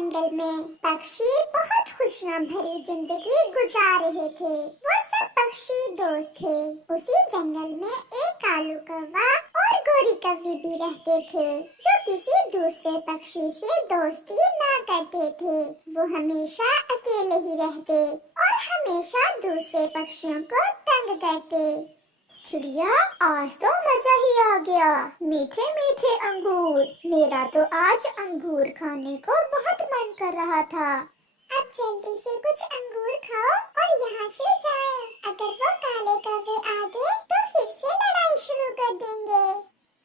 जंगल में पक्षी बहुत खुशियां भरी जिंदगी गुजार रहे थे। वो सब पक्षी दोस्त थे। उसी जंगल में एक कालू कौवा और गोरी कौवी भी रहते थे, जो किसी दूसरे पक्षी से दोस्ती ना करते थे। वो हमेशा अकेले ही रहते और हमेशा दूसरे पक्षियों को तंग करते। चिड़िया, आज तो मजा ही आ गया। मीठे मीठे अंगूर। मेरा तो आज अंगूर खाने को बहुत मन कर रहा था। अब जल्दी से कुछ अंगूर खाओ और यहाँ से जाएं। अगर वो काले कौवे आ गए तो फिर से लड़ाई शुरू कर देंगे।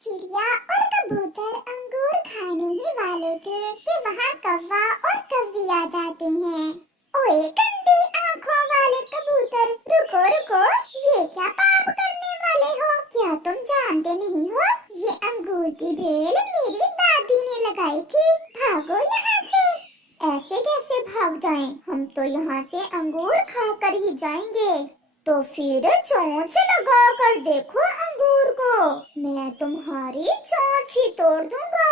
चिड़िया और कबूतर अंगूर खाने ही वाले थे कि वहाँ कौवा और कौवी आ जाते हैं। ओए गंदी आँखों वाले कबूतर, रुको रुको, ये क्या पाप करने वाले हो? क्या तुम जानते नहीं हो ये अंगूर की बेल मेरी दादी ने लगाई थी। भागो यहाँ से। ऐसे कैसे भाग जाएं? हम तो यहाँ से अंगूर खाकर ही जाएंगे। तो फिर चोंच लगा कर देखो अंगूर को, मैं तुम्हारी चोंच ही तोड़ दूंगा।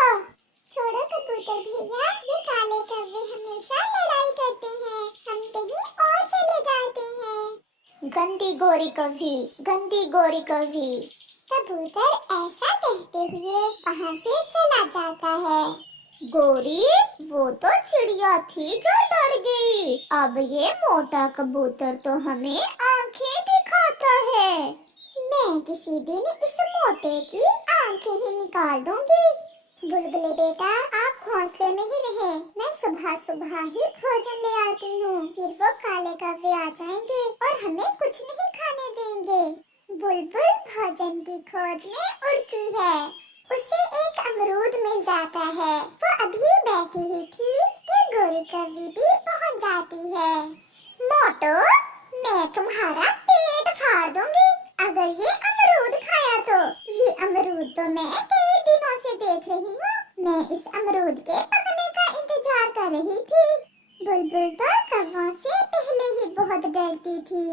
छोड़ो कबूतर भैया, ये काले कौवे हमेशा लड़ाई करते हैं। हम कहीं और चले जाते हैं। गंदी गोरी कौवी, गंदी गोरी कौवी। कबूतर ऐसा कहते हुए वहाँ से चला जाता है। गोरी, वो तो चिड़िया थी जो डर गई। अब ये मोटा कबूतर तो हमें आंखें दिखाता है। मैं किसी दिन इस मोटे की आंखें ही निकाल दूंगी। बुलबुले बेटा, आप घोंसले में ही रहे। मैं सुबह सुबह ही भोजन ले आती हूँ। फिर वो काले कौवे आ जाएंगे और हमें कुछ नहीं खाने देंगे। बुलबुल भोजन की खोज में उड़ती है। उसे एक अमरूद मिल जाता है। वो अभी बैठी ही थी कि गोरी कौवी भी पहुँच जाती है। मोटो, मैं तुम्हारा पेट फाड़ दूंगी अगर ये अमरूद खाया तो। ये अमरूद तो मैं कई दिनों से देख रही हूँ। मैं इस अमरूद के पकने का इंतजार कर रही थी। बुलबुल तो कौवों से पहले ही बहुत डरती थी।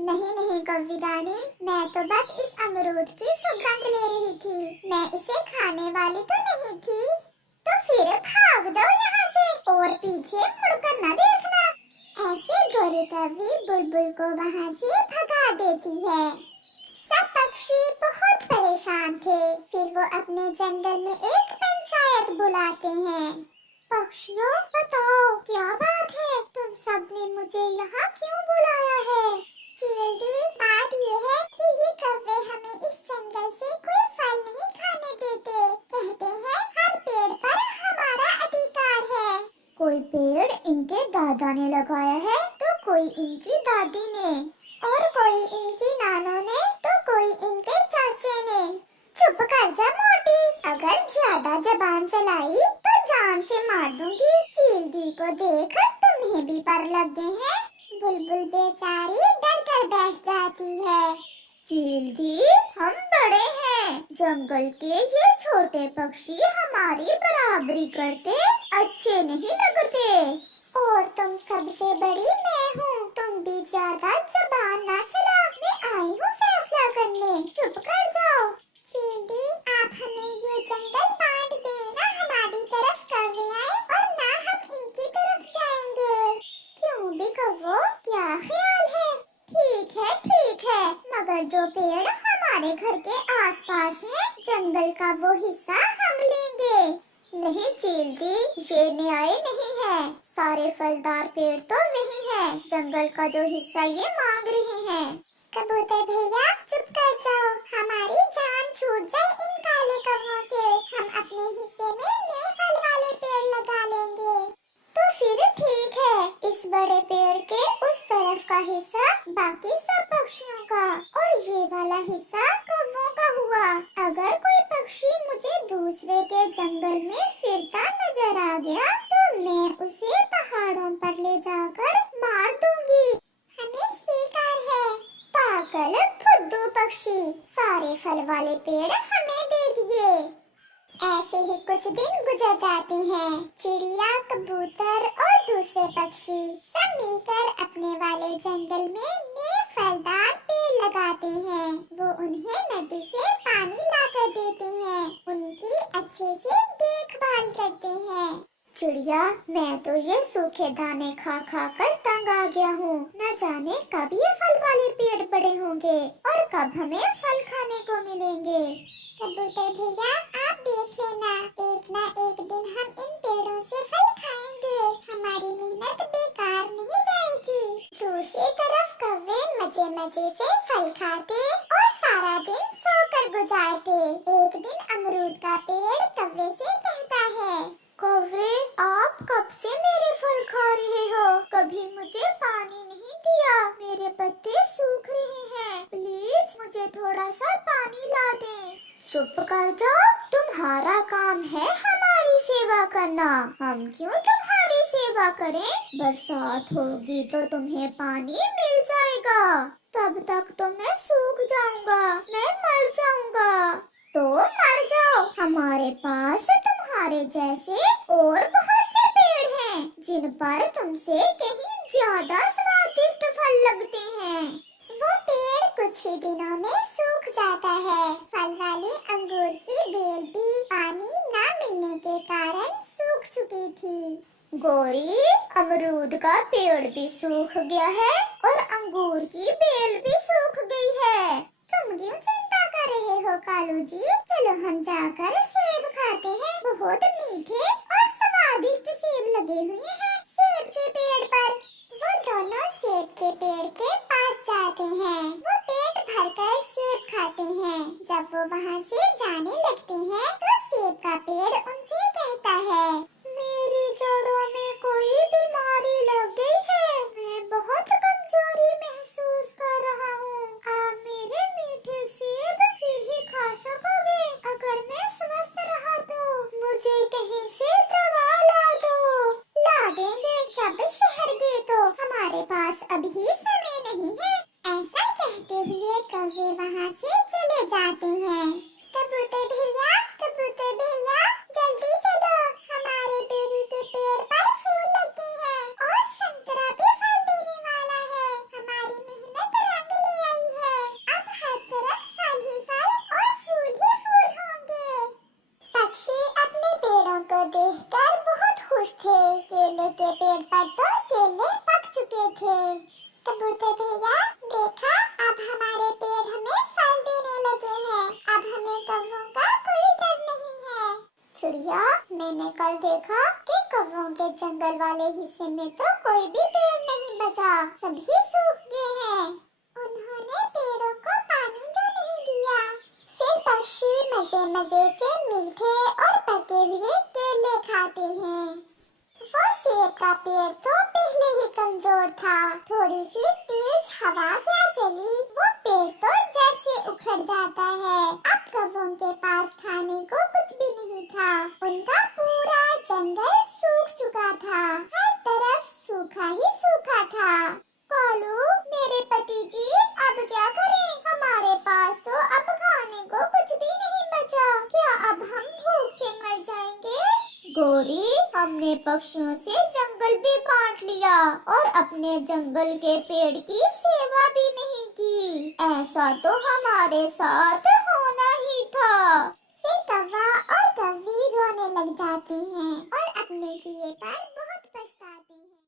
नहीं नहीं कौवी रानी, मैं तो बस इस अमरूद की सुगंध ले रही थी। मैं इसे खाने वाली तो नहीं थी। तो फिर भाग जाओ यहाँ से और पीछे मुड़कर न देखना। ऐसे गोरी कौवी बुलबुल को वहाँ से भगा देती है। सब पक्षी बहुत परेशान थे। फिर वो अपने जंगल में एक पंचायत बुलाते हैं। पक्षियों, बताओ क्या बात है? तुम सबने मुझे यहाँ क्यों बुलाया है? चींटी, बात ये है कि ये कौवे हमें इस जंगल से कोई फल नहीं खाने देते। कहते हैं हर पेड़ पर हमारा अधिकार है। कोई पेड़ इनके दादा ने लगाया है तो कोई इनकी दादी ने, और कोई इनकी नानों ने तो कोई इनके चाचे ने। चुप कर जा मोटी, अगर ज्यादा जबान चलाई तो जान से मार दूंगी। चींटी को देख तुम्हें भी पर लग गए हैं। बुलबुल बेचारी डर कर बैठ जाती है। चींटी, हम बड़े हैं। जंगल के ये छोटे पक्षी हमारी बराबरी करते अच्छे नहीं लगते। और तुम सबसे बड़ी मैं हूँ। तुम भी ज्यादा जबान ना चला। मैं आई हूँ फैसला करने। चुप कर जाओ। चींटी, आप हमें ये जंगल बांट दें। ना हमारी तरफ कौवे आए और ना हम इनकी तरफ जाएंगे। क्यों भी कौवो, क्या ख्याल है? ठीक है, मगर जो पेड़ हमारे घर के आसपास है, जंगल का वो हिस्सा हम लेंगे। नहीं चींटी, ये न्याय नहीं है। सारे फलदार पेड़ तो वही है। जंगल का जो हिस्सा ये मांग रहे हैं। कबूतर भैया, चुप कर जाओ। हमारी जान छूट जाए इन काले कौवों से, हम अपने हिस्से में नए फल वाले पेड़ लगा लेंगे। तो फिर ठीक है, इस बड़े पेड़ के उस तरफ का हिस्सा बाकी सब पक्षियों का और ये वाला हिस्सा कौवों का हुआ। अगर कोई पक्षी मुझे दूसरे के जंगल में फिरता नजर आ गया तो मैं उसे पहाड़ों पर ले जाकर मार दूंगी। हमें स्वीकार है। पागल फुद्दू पक्षी, सारे फल वाले पेड़ हमें दे दिए। ऐसे ही कुछ दिन गुजर जाते हैं। चिड़िया, कबूतर और दूसरे पक्षी सब मिलकर अपने वाले जंगल में नए फलदार पेड़ लगाते हैं। वो उन्हें नदी से पानी लाकर देते हैं। उनकी अच्छे से देखभाल करते हैं। चिड़िया, मैं तो ये सूखे दाने खा खा कर तंग आ गया हूँ। न जाने कब ये फल वाले पेड़ बड़े होंगे और कब हमें फल खाने को मिलेंगे। कबूतर भैया, आप देख लेना, एक ना एक दिन हम इन पेड़ों से फल खाएंगे। हमारी मेहनत बेकार नहीं जाएगी। दूसरी तरफ कौवे मजे मजे से फल खाते और सारा दिन सोकर गुजारते। एक दिन अमरूद का पेड़ कौवे से कहता है, कौवे, आप कब से मेरे फल खा रहे हो? कभी मुझे पानी नहीं दिया। मेरे पत्ते सूख रहे हैं। प्लीज मुझे थोड़ा सा पानी ला दें। चुप कर जाओ, तुम्हारा काम है हमारी सेवा करना। हम क्यों तुम्हारी सेवा करें? बरसात होगी तो तुम्हें पानी मिल जाएगा। तब तक तो मैं सूख जाऊंगा, मैं मर जाऊंगा। तो मर जाओ, हमारे पास तुम्हारे जैसे और बहुत से पेड़ हैं जिन पर तुमसे कहीं ज्यादा स्वादिष्ट फल लगते हैं। वो पेड़ कुछ ही दिनों में सूख जाता है। फल वाली अंगूर की बेल भी पानी न मिलने के कारण सूख चुकी थी। गोरी, अमरूद का पेड़ भी सूख गया है और अंगूर की बेल भी सूख गई है। तुम क्यों चिंता कर रहे हो कालू जी? चलो हम जाकर सेब खाते हैं। बहुत मीठे और स्वादिष्ट सेब लगे हुए हैं सेब के पेड़ पर। वो दोनों सेब के पेड़ के पास जाते हैं। वो पेट भरकर सेब खाते हैं। जब वो वहाँ से जाने लगते हैं तो सेब का पेड़ उनसे कहता है, मेरी जड़ों में कोई बीमारी लग गई है। मैं बहुत कमजोरी महसूस कर रहा हूँ। आप मेरे मीठे सेब फिर ही खा सकोगे। अगर मैं स्वस्थ रहा तो मुझे कहीं से दवा ला दो। ला देंगे जब शहर गए तो, हमारे पास अभी समय नहीं है। ऐसा कहते हुए कौवे वहाँ से चले जाते हैं। कबूतर भैया, कबूतर भैया, जल्दी चलो, हमारे बेरी के पेड़ पर फूल लगे हैं और संतरा भी फल देने वाला है। हमारी मेहनत रंग ले आई है। अब हर तरफ फल ही फल और फूल ही फूल होंगे। पक्षी अपने पेड़ों को देखकर बहुत खुश थे। केले के पेड़ पर तो केले पक चुके थे। कबूतर भैया, देखा, अब हमारे पेड़ हमें फल देने लगे हैं। अब हमें कौवों का कोई डर नहीं है। चिड़िया, मैंने कल देखा कि कौवों के जंगल वाले हिस्से में तो कोई भी पेड़ नहीं बचा, सभी सूख गए हैं। उन्होंने पेड़ों को पानी जो नहीं दिया। फिर पक्षी मजे मजे से मीठे और पके हुए केले खाते हैं। वो सेब का पेड़ तो पहले ही कमजोर था। थोड़ी सी तेज हवा क्या चली, वो पेड़ तो जड़ से उखड़ जाता है। अब कौवों के पास खाने को कुछ भी नहीं था। उनका पूरा जंगल सूख चुका था। हर तरफ सूखा ही सूखा था। कालू, मेरे पति जी, अब क्या करें? हमारे पास तो अब खाने को कुछ भी नहीं बचा। क्या अब हम भूख से मर जाएंगे? गोरी, हमने पक्षियों से जंगल भी बांट लिया और अपने जंगल के पेड़ की सेवा भी नहीं की। ऐसा तो हमारे साथ होना ही था। फिर कौवा और कौवी रोने लग जाते हैं और अपने किए पर बहुत पछताते हैं।